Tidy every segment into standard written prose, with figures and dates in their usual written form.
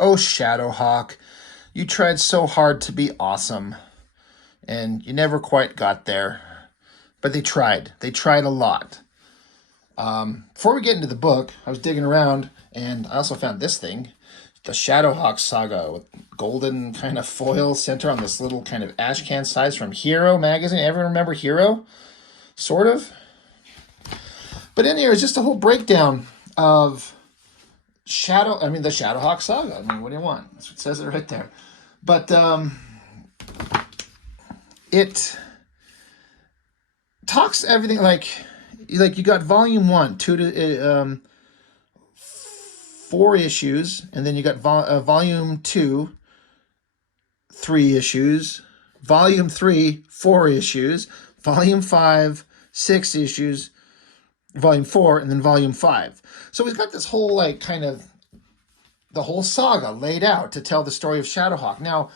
Oh, Shadowhawk, you tried so hard to be awesome, and you never quite got there. But they tried. They tried a lot. Before we get into the book, I was digging around, and I also found this thing, the Shadowhawk saga with golden kind of foil center on this little kind of ash can size from Hero magazine. Everyone remember Hero? Sort of. But in here is just a whole breakdown of the Shadowhawk saga. I mean, what do you want? That's what it says it right there. But it talks everything like you got volume 1, 2 to 4 issues, and then you got volume 2, 3 issues, volume 3, 4 issues, volume 5, 6 issues, volume 4, and then volume 5. So he's got this whole the whole saga laid out to tell the story of Shadowhawk. Now,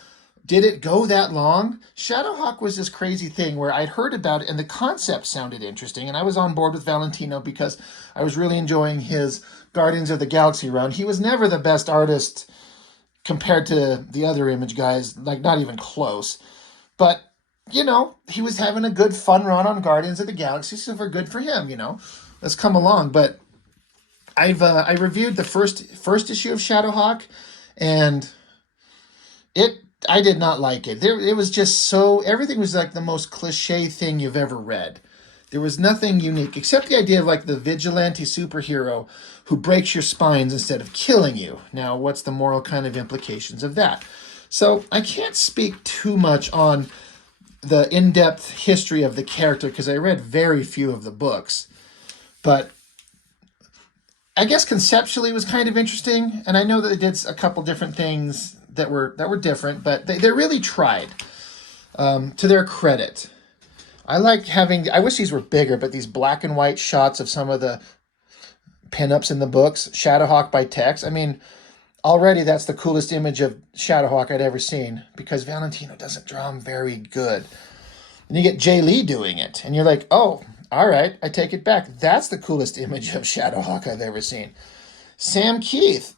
did it go that long? Shadowhawk was this crazy thing where I'd heard about it and the concept sounded interesting, and I was on board with Valentino because I was really enjoying his Guardians of the Galaxy run. He was never the best artist compared to the other Image guys, like not even close. But, he was having a good fun run on Guardians of the Galaxy, so good for him, Let's come along. But I reviewed the first issue of Shadowhawk, and I did not like it. It was just everything was like the most cliche thing you've ever read. There was nothing unique except the idea of like the vigilante superhero who breaks your spines instead of killing you. Now, what's the moral kind of implications of that? So I can't speak too much on the in-depth history of the character because I read very few of the books. But I guess conceptually it was kind of interesting, and I know that they did a couple different things that were different, but they really tried, to their credit. I wish these were bigger, but these black and white shots of some of the pinups in the books, Shadowhawk by Tex, I mean, already that's the coolest image of Shadowhawk I'd ever seen, because Valentino doesn't draw him very good. And you get Jay Lee doing it, and you're like, oh, all right, I take it back. That's the coolest image of Shadowhawk I've ever seen. Sam Keith,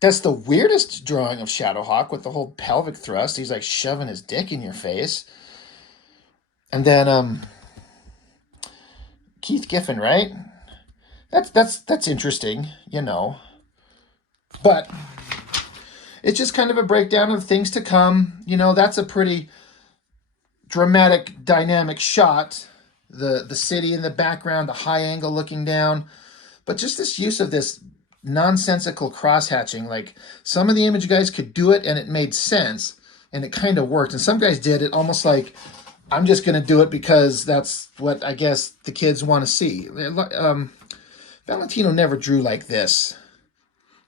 that's the weirdest drawing of Shadowhawk with the whole pelvic thrust. He's like shoving his dick in your face. And then Keith Giffen, right? That's interesting, But it's just kind of a breakdown of things to come. That's a pretty dramatic, dynamic shot. The city in the background, the high angle looking down. But just this use of this nonsensical cross-hatching, like some of the Image guys could do it and it made sense and it kind of worked, and some guys did it almost like, I'm just going to do it because that's what I guess the kids want to see. Valentino never drew like this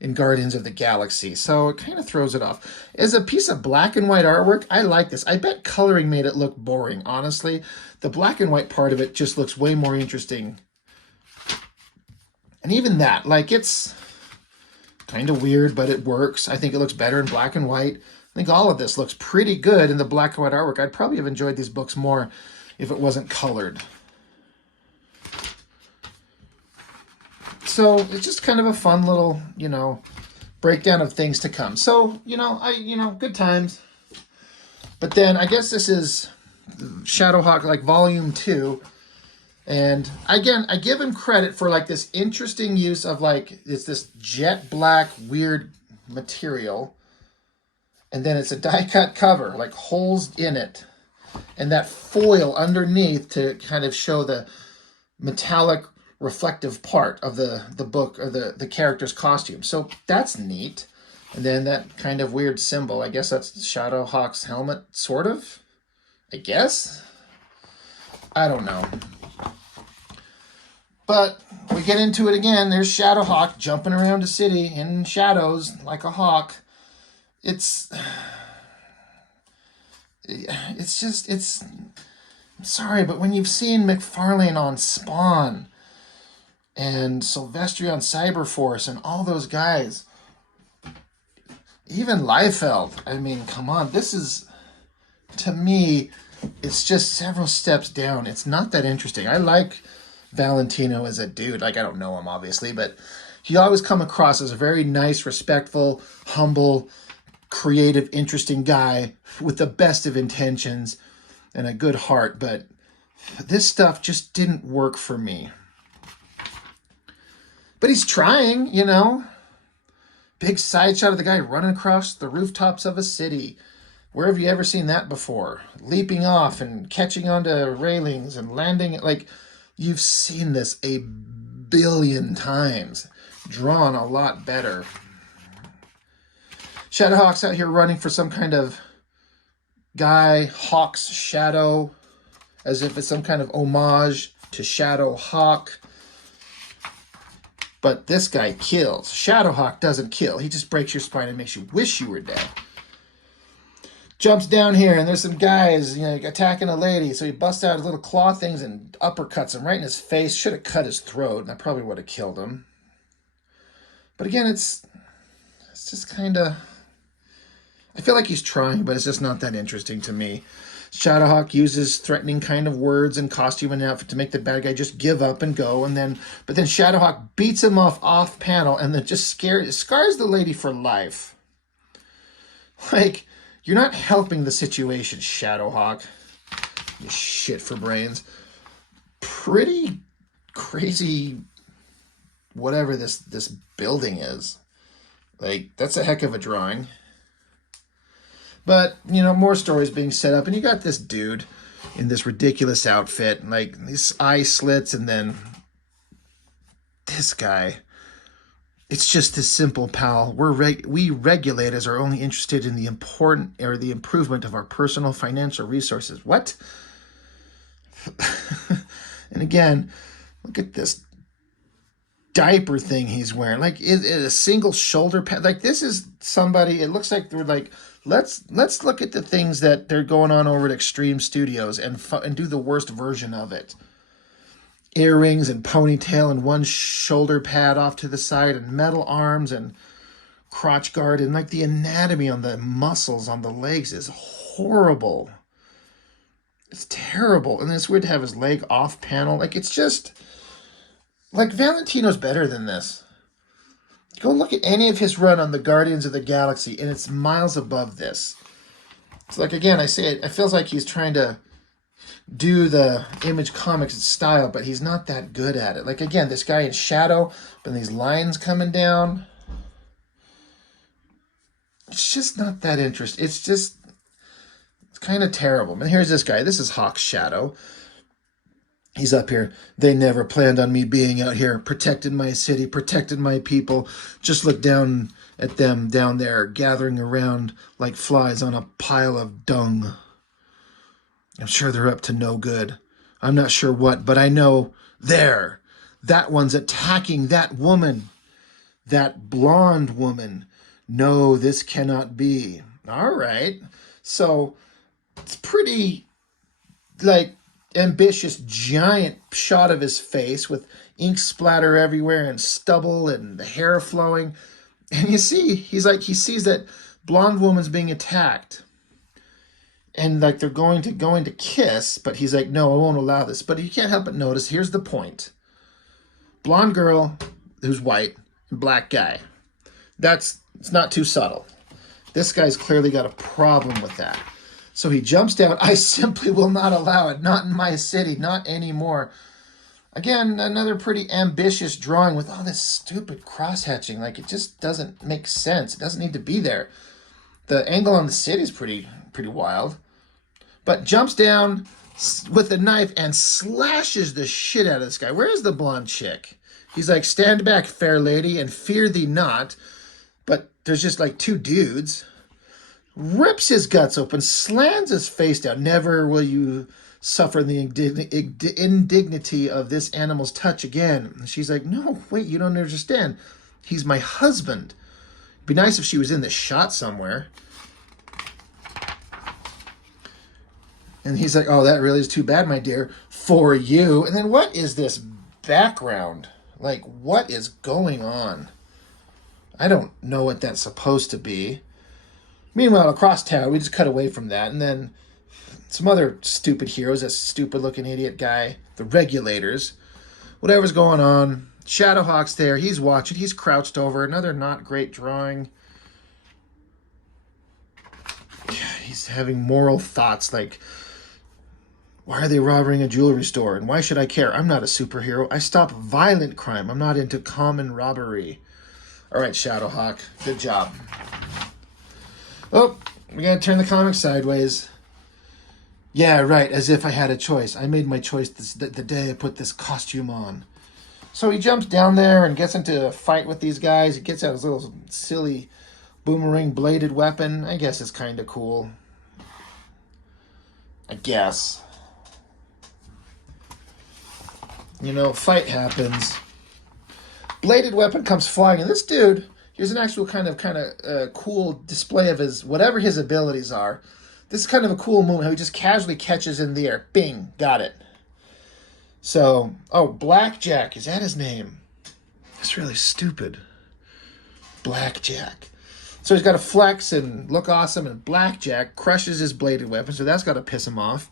in Guardians of the Galaxy, so it kind of throws it off. As a piece of black and white artwork, I like this. I bet coloring made it look boring, honestly. The black and white part of it just looks way more interesting. And even that, it's kind of weird, but it works. I think it looks better in black and white. I think all of this looks pretty good in the black and white artwork. I'd probably have enjoyed these books more if it wasn't colored. So it's just kind of a fun little, breakdown of things to come. So, good times. But then I guess this is Shadowhawk, volume 2. And again, I give him credit for this interesting use of it's this jet black weird material, and then it's a die cut cover, holes in it, and that foil underneath to kind of show the metallic reflective part of the book or the character's costume. So that's neat. And then that kind of weird symbol, I guess that's Shadowhawk's helmet, sort of, I guess. I don't know. But we get into it again. There's Shadowhawk jumping around a city in shadows like a hawk. I'm sorry, but when you've seen McFarlane on Spawn and Silvestri on Cyberforce and all those guys, even Liefeld, I mean, come on, this is, to me, it's just several steps down. It's not that interesting. I like Valentino as a dude. Like, I don't know him, obviously, but he always come across as a very nice, respectful, humble, creative, interesting guy with the best of intentions and a good heart. But this stuff just didn't work for me. But he's trying, you know. Big side shot of the guy running across the rooftops of a city. Where have you ever seen that before? Leaping off and catching onto railings and landing. Like, you've seen this a billion times. Drawn a lot better. Shadowhawk's out here running for some kind of guy, Hawk's shadow, as if it's some kind of homage to Shadowhawk. But this guy kills. Shadowhawk doesn't kill. He just breaks your spine and makes you wish you were dead. Jumps down here, and there's some guys, attacking a lady. So he busts out his little claw things and uppercuts him right in his face. Should have cut his throat, and that probably would have killed him. But again, it's just kind of... I feel like he's trying, but it's just not that interesting to me. Shadowhawk uses threatening kind of words and costume and outfit to make the bad guy just give up and go, but then Shadowhawk beats him off panel and then just scars the lady for life. Like, you're not helping the situation, Shadowhawk. You shit for brains. Pretty crazy, whatever this building is. Like, that's a heck of a drawing. But, more stories being set up. And you got this dude in this ridiculous outfit. Like, these eye slits. And then this guy. It's just this simple, pal. We regulators are only interested in the improvement of our personal financial resources. What? And again, look at this diaper thing he's wearing. Like, is it a single shoulder pad? Like, this is somebody... It looks like they're like... Let's look at the things that they're going on over at Extreme Studios and do the worst version of it. Earrings and ponytail and one shoulder pad off to the side and metal arms and crotch guard, and like the anatomy on the muscles on the legs is horrible. It's terrible. And it's weird to have his leg off panel. Like, it's just... Like, Valentino's better than this. Go look at any of his run on the Guardians of the Galaxy, and it's miles above this. It's like, again, I say it feels like he's trying to do the Image Comics style, but he's not that good at it. Like, again, this guy in shadow, but these lines coming down. It's just not that interesting. It's kind of terrible. And here's this guy. This is Hawk's shadow. He's up here. They never planned on me being out here, protected my city, protected my people. Just look down at them down there, gathering around like flies on a pile of dung. I'm sure they're up to no good. I'm not sure what, but I know there. That one's attacking that woman. That blonde woman. No, this cannot be. All right. So it's pretty, like, ambitious giant shot of his face with ink splatter everywhere and stubble and the hair flowing. And you see, he sees that blonde woman's being attacked. And like they're going to kiss, but he's like, no, I won't allow this. But you can't help but notice, here's the point. Blonde girl who's white, and black guy. It's not too subtle. This guy's clearly got a problem with that. So he jumps down. I simply will not allow it. Not in my city. Not anymore. Again, another pretty ambitious drawing with all this stupid cross-hatching. Like, it just doesn't make sense. It doesn't need to be there. The angle on the city is pretty wild. But jumps down with a knife and slashes the shit out of this guy. Where's the blonde chick? He's like, stand back, fair lady, and fear thee not. But there's just like two dudes. Rips his guts open, slams his face down. Never will you suffer the indignity of this animal's touch again. And she's like, no, wait, you don't understand. He's my husband. It'd be nice if she was in this shot somewhere. And he's like, oh, that really is too bad, my dear, for you. And then what is this background? Like, what is going on? I don't know what that's supposed to be. Meanwhile, across town, we just cut away from that. And then some other stupid heroes, a stupid-looking idiot guy, the regulators, whatever's going on. Shadowhawk's there. He's watching. He's crouched over. Another not great drawing. He's having moral thoughts like, why are they robbing a jewelry store? And why should I care? I'm not a superhero. I stop violent crime. I'm not into common robbery. All right, Shadowhawk. Good job. Oh, we got to turn the comic sideways. Yeah, right. As if I had a choice. I made my choice the day I put this costume on. So he jumps down there and gets into a fight with these guys. He gets out his little silly boomerang bladed weapon. I guess it's kind of cool. I guess. You know, fight happens. Bladed weapon comes flying, and this dude, here's an actual kind of cool display of his, whatever his abilities are. This is kind of a cool moment how he just casually catches in the air. Bing, got it. So, oh, Blackjack, is that his name? That's really stupid. Blackjack. So he's got to flex and look awesome, and Blackjack crushes his bladed weapon, so that's got to piss him off.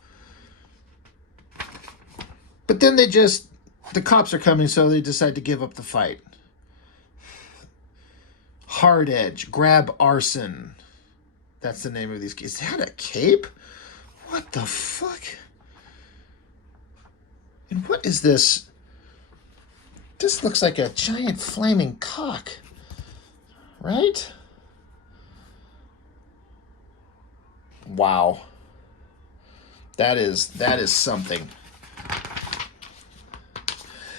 But then the cops are coming, so they decide to give up the fight. Hard Edge, Grab Arson. That's the name of these. Is that a cape? What the fuck? And what is this? This looks like a giant flaming cock. Right? Wow. That is something.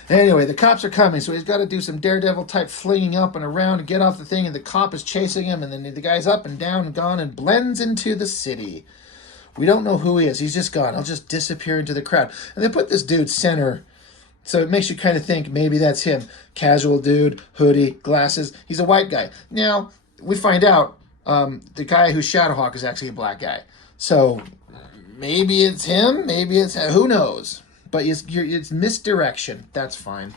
Anyway, the cops are coming, so he's got to do some daredevil type flinging up and around and get off the thing, and the cop is chasing him, and then the guy's up and down and gone and blends into the city. We don't know who he is. He's just gone. He'll just disappear into the crowd. And they put this dude center, so it makes you kind of think maybe that's him. Casual dude, hoodie, glasses. He's a white guy. Now, we find out the guy who's Shadowhawk is actually a black guy. So maybe it's him, maybe it's who knows. But it's misdirection. That's fine.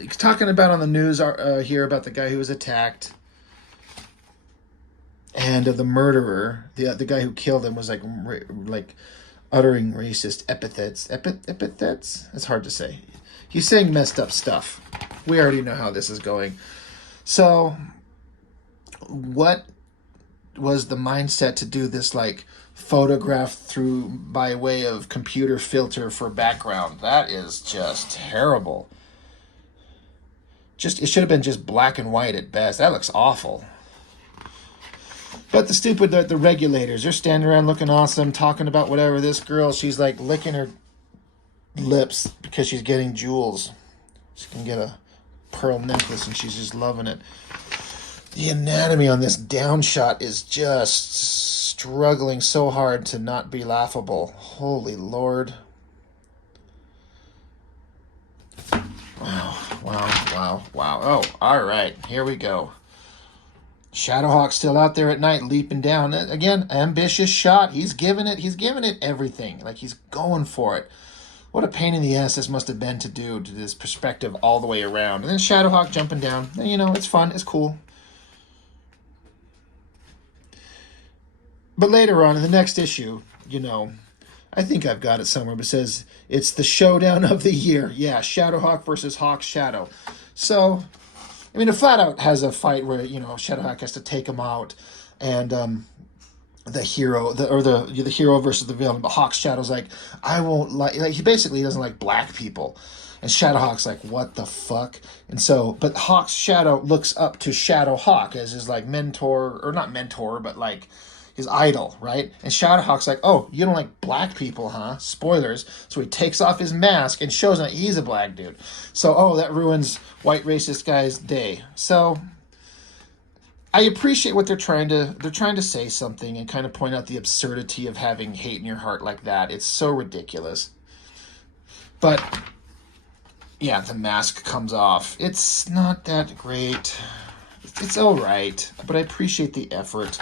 He's talking about on the news here about the guy who was attacked. And the murderer, the guy who killed him, was like uttering racist epithets. Epithets? It's hard to say. He's saying messed up stuff. We already know how this is going. So, what was the mindset to do this photograph through by way of computer filter for background? That is just terrible. It should have been just black and white at best. That looks awful. But the regulators, they're standing around looking awesome, talking about whatever. This girl, she's licking her lips because she's getting jewels. She can get a pearl necklace and she's just loving it. The anatomy on this down shot is just struggling so hard to not be laughable. Holy Lord. Wow. Oh, all right. Here we go. Shadowhawk's still out there at night leaping down. Again, ambitious shot. He's giving it everything. He's going for it. What a pain in the ass this must have been to do to this perspective all the way around. And then Shadowhawk jumping down. It's fun. It's cool. But later on in the next issue, I think I've got it somewhere, but it says it's the showdown of the year. Yeah, Shadowhawk versus Hawk Shadow. So, it flat out has a fight where, Shadowhawk has to take him out, and the hero versus the villain. But Hawk Shadow's I won't he basically doesn't like black people. And Shadowhawk's what the fuck? And so, but Hawk's Shadow looks up to Shadowhawk as his mentor, or not mentor, but his idol, right? And Shadowhawk's oh, you don't like black people, huh? Spoilers. So he takes off his mask and shows that he's a black dude. So, that ruins white racist guy's day. So, I appreciate what they're trying to say something and kind of point out the absurdity of having hate in your heart like that. It's so ridiculous. But, yeah, the mask comes off. It's not that great. It's all right, but I appreciate the effort.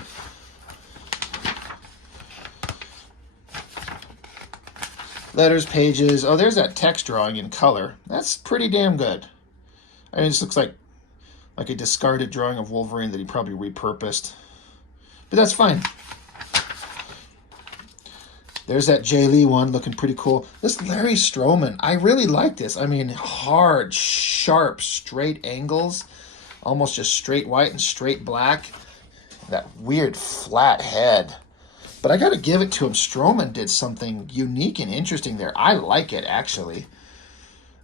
Letters, pages. Oh, there's that text drawing in color. That's pretty damn good. This looks like a discarded drawing of Wolverine that he probably repurposed. But that's fine. There's that Jay Lee one looking pretty cool. This Larry Stroman, I really like this. I mean, hard, sharp, straight angles, almost just straight white and straight black. That weird flat head. But I got to give it to him. Stroman did something unique and interesting there. I like it, actually.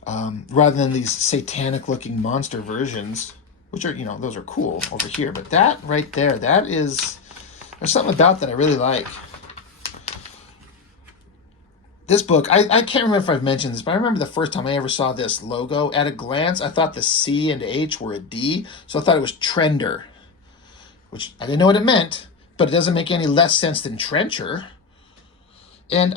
Rather than these satanic-looking monster versions, which are, those are cool over here. But that right there, there's something about that I really like. This book, I can't remember if I've mentioned this, but I remember the first time I ever saw this logo. At a glance, I thought the C and H were a D, so I thought it was Trender, which I didn't know what it meant, but it doesn't make any less sense than Trencher. And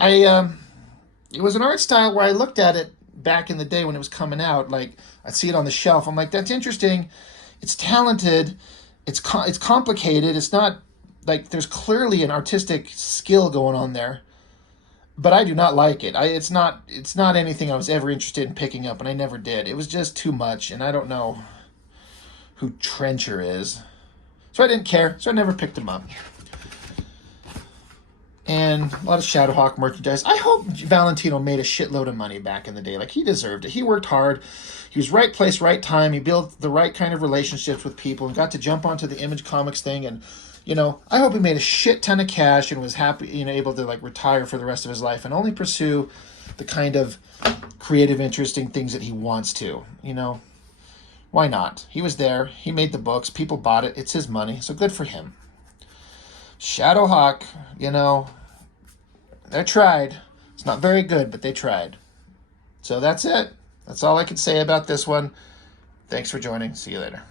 it was an art style where I looked at it back in the day when it was coming out. Like, I'd see it on the shelf. I'm like, that's interesting. It's talented. It's complicated. It's not like there's clearly an artistic skill going on there. But I do not like it. It's not anything I was ever interested in picking up, and I never did. It was just too much, and I don't know who Trencher is. So I didn't care, so I never picked him up. And a lot of Shadowhawk merchandise. I hope Valentino made a shitload of money back in the day. Like, he deserved it. He worked hard. He was right place, right time. He built the right kind of relationships with people and got to jump onto the Image Comics thing. And, I hope he made a shit ton of cash and was happy, able to, retire for the rest of his life and only pursue the kind of creative, interesting things that he wants to. Why not? He was there. He made the books. People bought it. It's his money. So good for him. Shadowhawk, they tried. It's not very good, but they tried. So that's it. That's all I can say about this one. Thanks for joining. See you later.